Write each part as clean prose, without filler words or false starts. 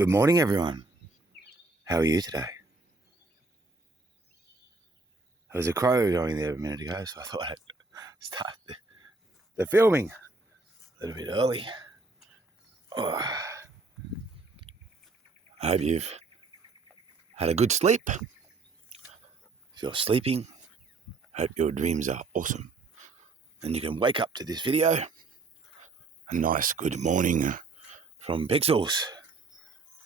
Good morning, everyone. How are you today? There was a crow going there a minute ago, so I thought I'd start the filming a little bit early. Oh, I hope you've had a good sleep. If you're sleeping, I hope your dreams are awesome. And you can wake up to this video. A nice good morning from Pixels.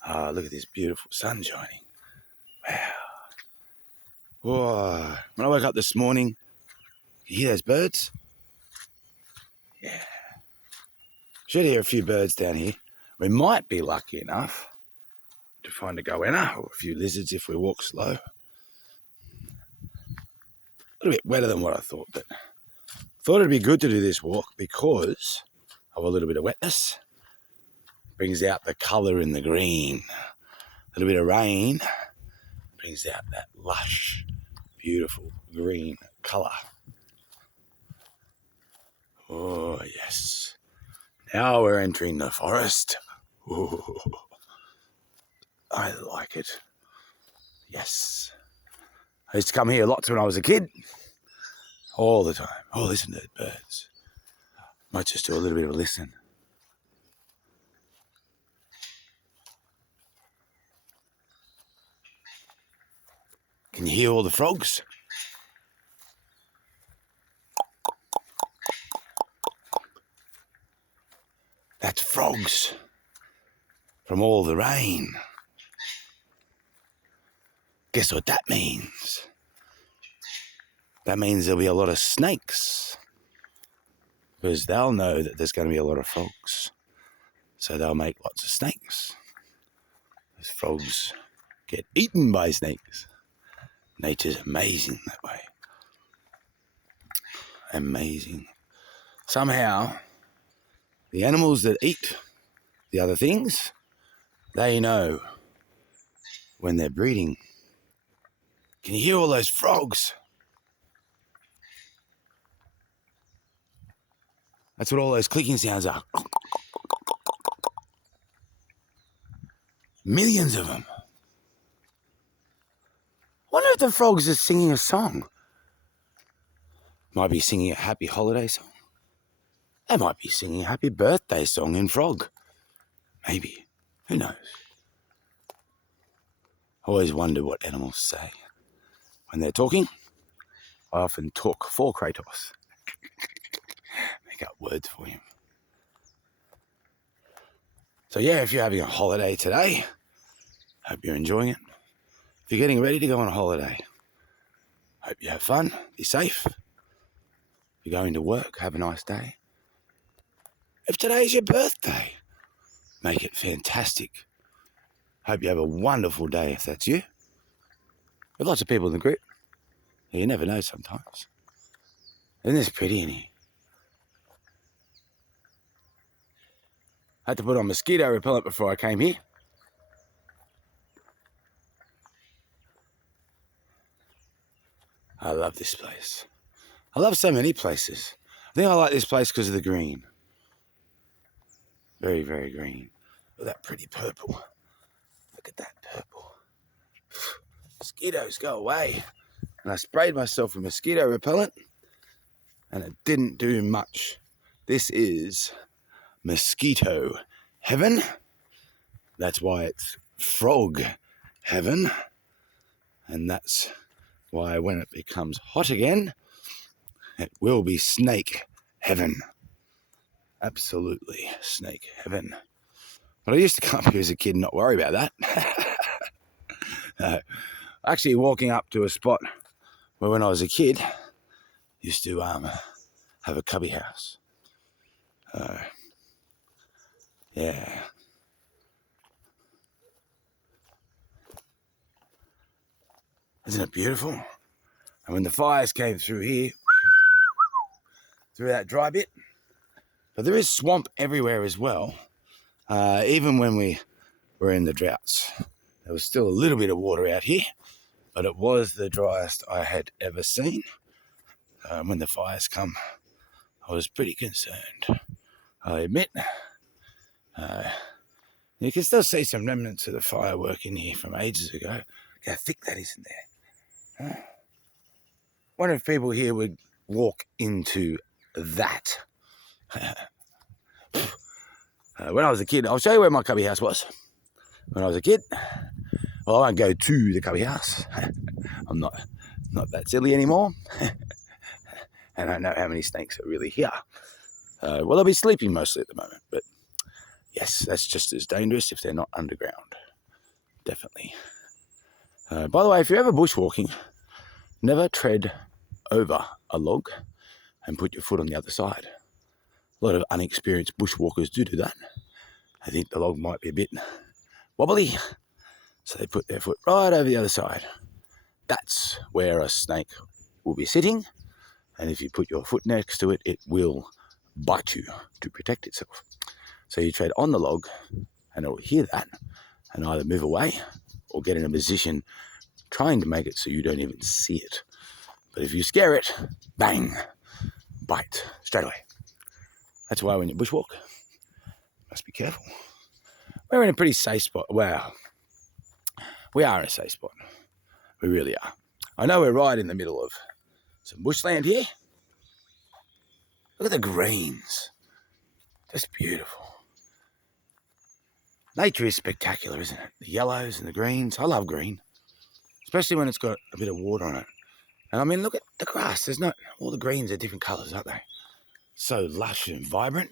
Look at this beautiful sun shining. Wow. Whoa. When I woke up this morning, you hear those birds? Yeah. Should hear a few birds down here. We might be lucky enough to find a goanna or a few lizards if we walk slow. A little bit wetter than what I thought, but thought it'd be good to do this walk because of a little bit of wetness. Brings out the colour in the green. A little bit of rain brings out that lush, beautiful green colour. Oh, yes. Now we're entering the forest. Ooh, I like it. Yes. I used to come here lots when I was a kid. All the time. Oh, listen to the birds. Might just do a little bit of a listen. Can you hear all the frogs? That's frogs from all the rain. Guess what that means? That means there'll be a lot of snakes because they'll know that there's going to be a lot of frogs. So they'll make lots of snakes. Those frogs get eaten by snakes. Nature's amazing that way. Amazing. Somehow, the animals that eat the other things, they know when they're breeding. Can you hear all those frogs? That's what all those clicking sounds are. Millions of them. I wonder if the frogs are singing a song. Might be singing a happy holiday song. They might be singing a happy birthday song in frog. Maybe. Who knows? I always wonder what animals say. When they're talking, I often talk for Kratos. Make up words for him. So yeah, if you're having a holiday today, hope you're enjoying it. If you're getting ready to go on a holiday, hope you have fun, be safe. If you're going to work, have a nice day. If today's your birthday, make it fantastic. Hope you have a wonderful day if that's you. With lots of people in the group. You never know sometimes. Isn't this pretty in here? I had to put on mosquito repellent before I came here. I love this place. I love so many places. I think I like this place because of the green. Very, very green. Look at that pretty purple. Look at that purple. Mosquitoes, go away. And I sprayed myself with mosquito repellent and it didn't do much. This is mosquito heaven. That's why it's frog heaven. And that's why when it becomes hot again, it will be snake heaven. Absolutely snake heaven. But I used to come up here as a kid and not worry about that. Actually walking up to a spot where when I was a kid, used to have a cubby house. Yeah. Isn't it beautiful? And when the fires came through here, through that dry bit, but there is swamp everywhere as well. Even when we were in the droughts, there was still a little bit of water out here, but it was the driest I had ever seen. When the fires come, I was pretty concerned, I admit. You can still see some remnants of the firework in here from ages ago. Look how thick that is in there. Huh? Wonder if people here would walk into that. When I was a kid, I'll show you where my cubby house was. When I was a kid, well, I won't go to the cubby house. I'm not that silly anymore. And I don't know how many snakes are really here. Well, they'll be sleeping mostly at the moment, but yes, that's just as dangerous if they're not underground. Definitely. By the way, if you're ever bushwalking, never tread over a log and put your foot on the other side. A lot of unexperienced bushwalkers do that. They think the log might be a bit wobbly, so they put their foot right over the other side. That's where a snake will be sitting, and if you put your foot next to it, it will bite you to protect itself. So you tread on the log, and it will hear that, and either move away or get in a position trying to make it so you don't even see it. But if you scare it, bang, bite straight away. That's why when you bushwalk, must be careful. We're in a pretty safe spot. Wow. We are in a safe spot. We really are. I know we're right in the middle of some bushland here. Look at the greens. Just beautiful. Nature is spectacular, isn't it? The yellows and the greens. I love green, especially when it's got a bit of water on it. And I mean, look at the grass. There's not, all the greens are different colours, aren't they? So lush and vibrant.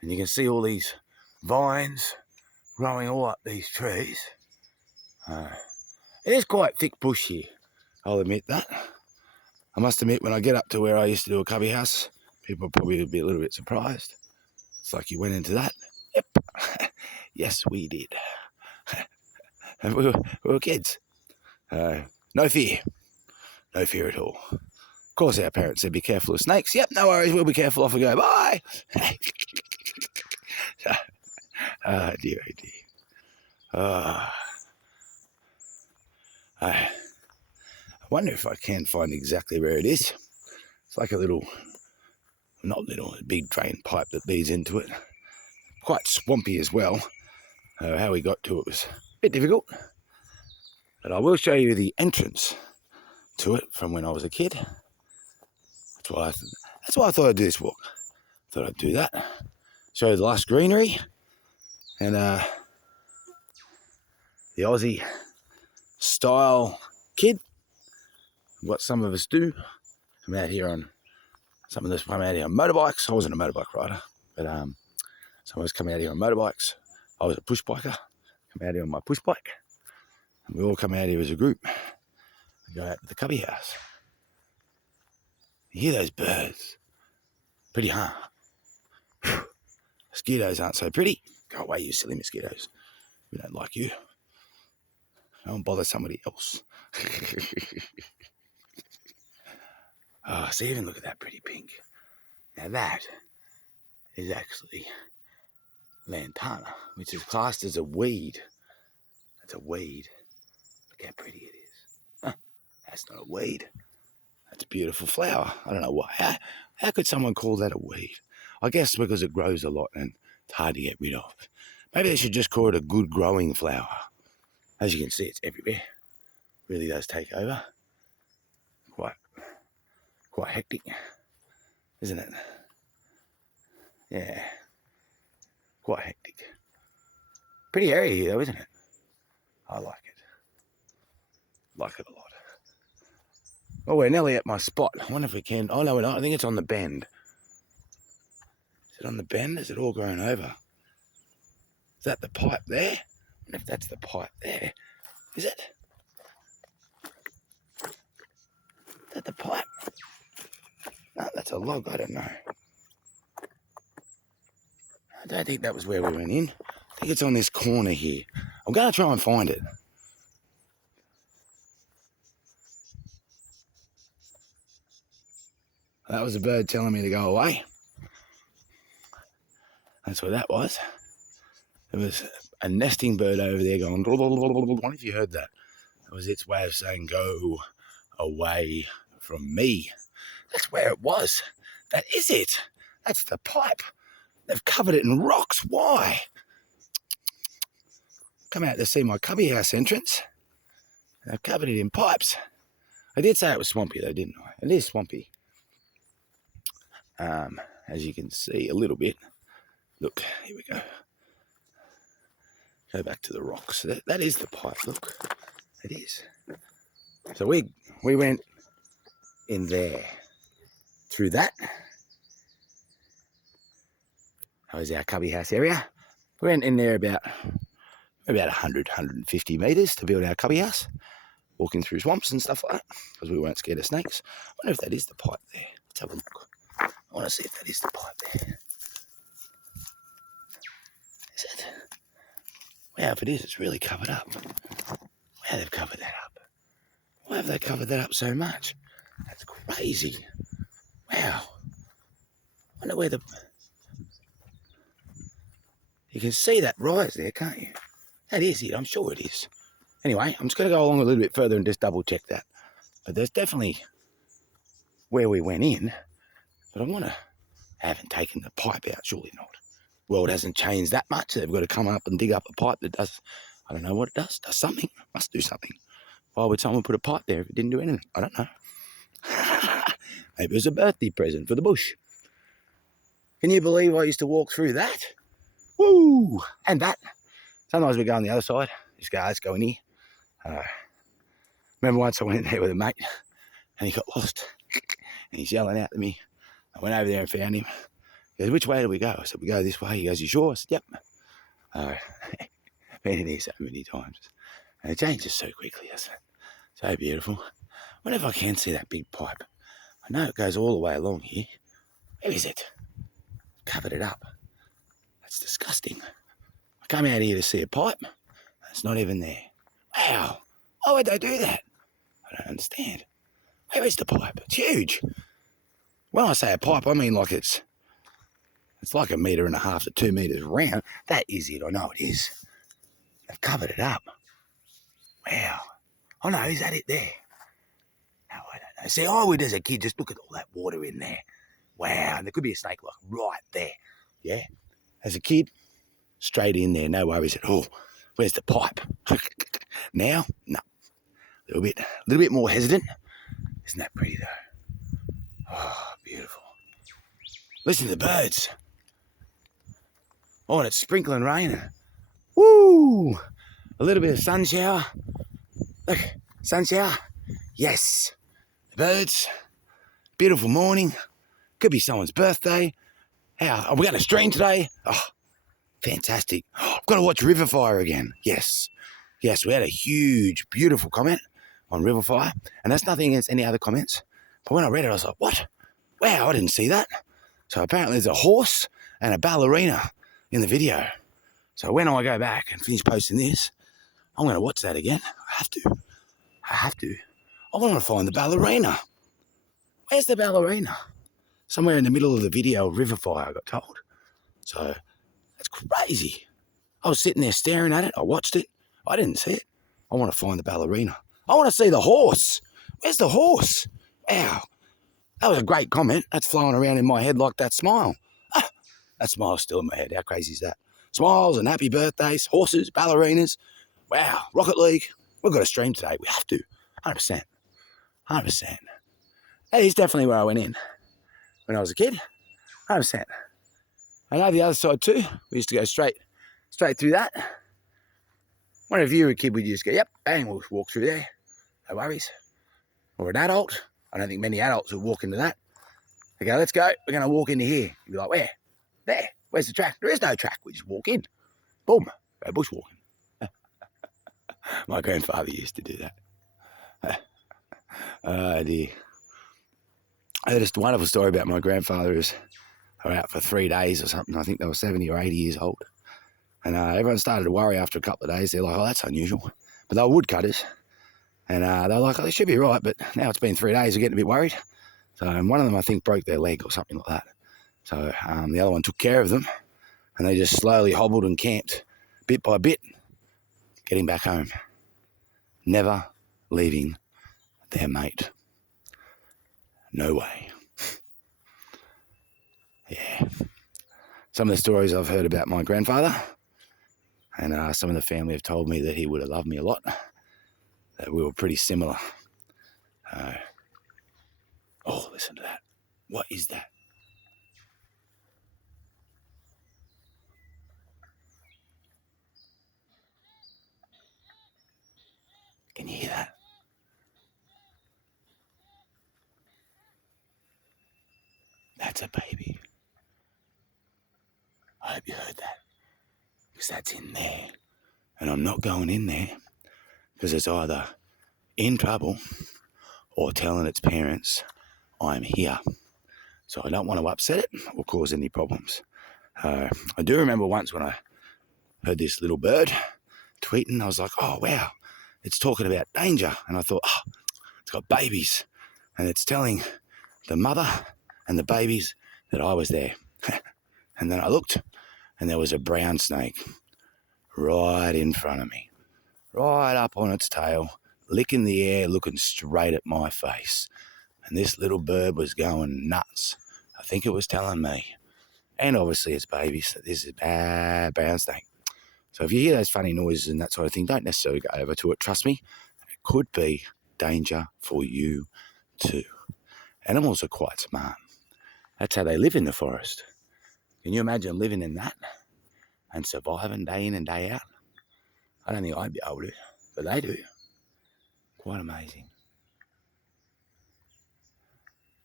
And you can see all these vines growing all up these trees. It is quite thick bush here, I'll admit that. I must admit, when I get up to where I used to do a cubby house, people probably would be a little bit surprised. It's like you went into that. Yep. Yes, we did. And we were kids. No fear. No fear at all. Of course, our parents said, be careful of snakes. Yep, no worries, we'll be careful. Off we go. Bye. Oh, dear, oh, dear. I wonder if I can find exactly where it is. It's like a little, not little, a big drain pipe that leads into it. Quite swampy as well. How we got to it was a bit difficult. But I will show you the entrance to it from when I was a kid. That's why I thought I'd do this walk. Thought I'd do that. Show you the lush greenery. And the Aussie style kid. What some of us do. Some of us come out here on motorbikes. I wasn't a motorbike rider, but some of us come out here on motorbikes. I was a push biker. Come out here on my push bike. And we all come out here as a group and go out to the cubby house. You hear those birds? Pretty, huh? Whew. Mosquitoes aren't so pretty. Go away, you silly mosquitoes. We don't like you. Don't bother somebody else. Oh, so even look at that pretty pink. Now that is actually lantana, which is classed as a weed. That's a weed. Look how pretty it is. Huh, that's not a weed. That's a beautiful flower. I don't know why. How could someone call that a weed? I guess because it grows a lot and it's hard to get rid of. Maybe they should just call it a good growing flower. As you can see, it's everywhere. Really does take over. Quite hectic, isn't it? Yeah, quite hectic. Pretty area here though, isn't it? I like it. Like it a lot. Well, we're nearly at my spot. I wonder if we can. Oh, no, we're not. I think it's on the bend. Is it on the bend? Is it all grown over? Is that the pipe there? I wonder if that's the pipe there. Is it? Is that the pipe? No, that's a log. I don't know. I don't think that was where we went in. I think it's on this corner here. I'm going to try and find it. That was a bird telling me to go away. That's what that was. There was a nesting bird over there going... I wonder if you heard that. That was its way of saying, go away from me. That's where it was. That is it. That's the pipe. They've covered it in rocks. Why? come out to see my cubby house entrance. And I've covered it in pipes. I did say it was swampy though, didn't I? It is swampy. As you can see a little bit. Look, here we go. Go back to the rocks. That is the pipe, look. It is. So we went in there through that. That was our cubby house area. We went in there about 100, 150 metres to build our cubby house, walking through swamps and stuff like that, because we weren't scared of snakes. I wonder if that is the pipe there. Let's have a look. I want to see if that is the pipe there. Is it? Wow, if it is, it's really covered up. Wow, they've covered that up. Why have they covered that up so much? That's crazy. Wow. I wonder where the... You can see that rise there, can't you? That is it, I'm sure it is. Anyway, I'm just going to go along a little bit further and just double check that. But there's definitely where we went in. But I haven't taken the pipe out, surely not. World hasn't changed that much. They've got to come up and dig up a pipe that does, I don't know what it does. Does something. Must do something. Why would someone put a pipe there if it didn't do anything? I don't know. Maybe it was a birthday present for the bush. Can you believe I used to walk through that? Woo! And that. Sometimes we go on the other side. Just go, let's go in here. Remember once I went there with a mate and he got lost and he's yelling out to me. I went over there and found him. He goes, which way do we go? I said, we go this way. He goes, you sure? I said, yep. Been in here so many times. And it changes so quickly, isn't it? So beautiful. I wonder if I can see that big pipe. I know it goes all the way along here. Where is it? Covered it up. That's disgusting. I come out here to see a pipe. It's not even there. Wow. Why would they do that? I don't understand. Where is the pipe? It's huge. When I say a pipe, I mean like it's like 1.5 meters to 2 meters round. That is it. I know it is. They've covered it up. Wow. Oh no, is that it there? No, I don't know. See, I would as a kid just look at all that water in there. Wow. And there could be a snake like right there. Yeah. As a kid, straight in there, no worries at all. Where's the pipe? Now, no. A little bit more hesitant. Isn't that pretty though? Oh, beautiful. Listen to the birds. Oh, and it's sprinkling rain. Woo! A little bit of sun shower. Look, sun shower. Yes. The birds. Beautiful morning. Could be someone's birthday. How? Are we going to stream today? Oh, fantastic. Oh, I've got to watch Riverfire again. Yes. Yes, we had a huge, beautiful comment on Riverfire. And that's nothing against any other comments. But when I read it, I was like, what? Wow, I didn't see that. So apparently there's a horse and a ballerina in the video. So when I go back and finish posting this, I'm going to watch that again. I have to. I want to find the ballerina. Where's the ballerina? Somewhere in the middle of the video of Riverfire, I got told. So that's crazy. I was sitting there staring at it. I watched it. I didn't see it. I want to find the ballerina. I want to see the horse. Where's the horse? Wow. That was a great comment. That's flowing around in my head like that smile. Ah, that smile's still in my head. How crazy is that? Smiles and happy birthdays, horses, ballerinas. Wow. Rocket League. We've got a stream today. We have to. 100%. 100%. That is definitely where I went in when I was a kid. 100%. I know the other side too. We used to go straight through that. Wonder if you were a kid, would you just go, yep, bang, we'll walk through there. No worries. Or an adult. I don't think many adults would walk into that. They go, let's go. We're going to walk into here. You'd be like, where? There. Where's the track? There is no track. We just walk in. Boom. Go bushwalking. My grandfather used to do that. Oh, dear. I heard a wonderful story about my grandfather who's out for 3 days or something. I think they were 70 or 80 years old. And everyone started to worry after a couple of days. They're like, oh, that's unusual. But they were woodcutters. And they were like, oh, they should be right. But now it's been 3 days. They're getting a bit worried. So one of them, I think, broke their leg or something like that. So the other one took care of them. And they just slowly hobbled and camped bit by bit, getting back home. Never leaving their mate. No way. Yeah. Some of the stories I've heard about my grandfather. And some of the family have told me that he would have loved me a lot, that we were pretty similar. Oh, listen to that. What is that? Can you hear that? That's a baby. I hope you heard that, because that's in there. And I'm not going in there because it's either in trouble or telling its parents I'm here. So I don't want to upset it or cause any problems. I do remember once when I heard this little bird tweeting, I was like, oh, wow, it's talking about danger. And I thought, oh, it's got babies. And it's telling the mother and the babies that I was there. And then I looked, and there was a brown snake right in front of me, right up on its tail, licking the air, looking straight at my face. And this little bird was going nuts. I think it was telling me, and obviously its babies, that this is a bad brown snake. So if you hear those funny noises and that sort of thing, don't necessarily go over to it. Trust me, it could be danger for you too. Animals are quite smart. That's how they live in the forest. Can you imagine living in that and surviving day in and day out? I don't think I'd be able to, but they do. Quite amazing.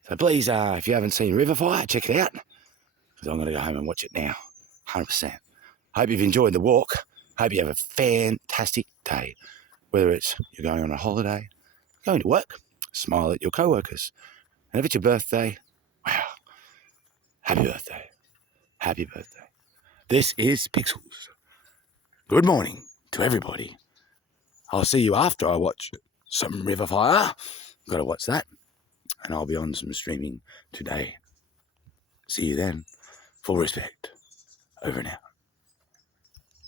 So please, if you haven't seen Riverfire, check it out, because I'm going to go home and watch it now, 100%. Hope you've enjoyed the walk. Hope you have a fantastic day. Whether it's you're going on a holiday, going to work, smile at your co-workers. And if it's your birthday, wow, happy birthday. Happy birthday. This is Pixels. Good morning to everybody. I'll see you after I watch some Riverfire. Got to watch that. And I'll be on some streaming today. See you then. Full respect. Over and out.